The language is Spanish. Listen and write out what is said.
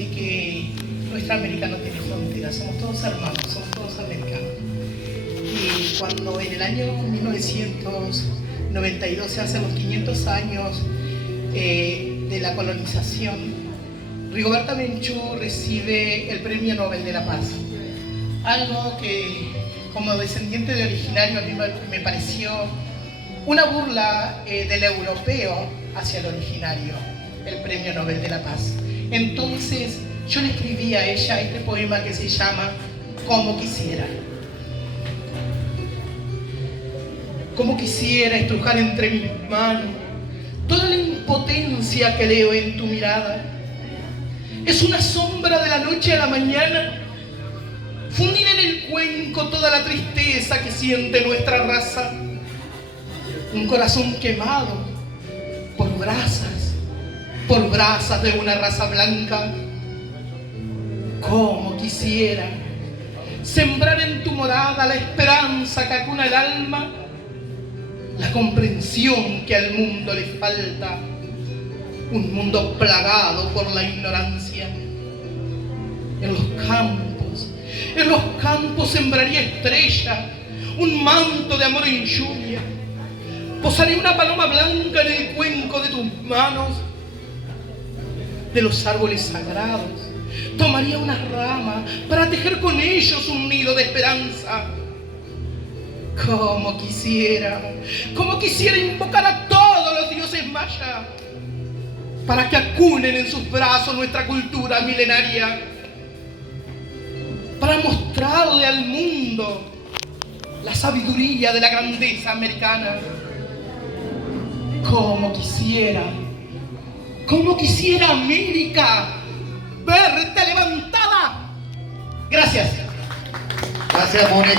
de que nuestra América no tiene fronteras, somos todos hermanos, somos todos americanos. Y cuando en el año 1992 se hacen los 500 años de la colonización, Rigoberta Menchú recibe el Premio Nobel de la Paz. Algo que, como descendiente de originario, a mí me pareció una burla del europeo hacia el originario, el Premio Nobel de la Paz. Entonces, yo le escribí a ella este poema que se llama Como quisiera. Como quisiera estrujar entre mis manos toda la impotencia que leo en tu mirada. Es una sombra de la noche a la mañana, fundir en el cuenco toda la tristeza que siente nuestra raza. Un corazón quemado por brasas de una raza blanca. Como quisiera sembrar en tu morada la esperanza que acuna el alma, la comprensión que al mundo le falta, un mundo plagado por la ignorancia. En los campos sembraría estrella, un manto de amor en lluvia. Posaré una paloma blanca en el cuenco de tus manos. De los árboles sagrados tomaría una rama para tejer con ellos un nido de esperanza. Como quisiera invocar a todos los dioses mayas para que acunen en sus brazos nuestra cultura milenaria, para mostrarle al mundo la sabiduría de la grandeza americana. Como quisiera América verte levantada. Gracias. Gracias, Mónica.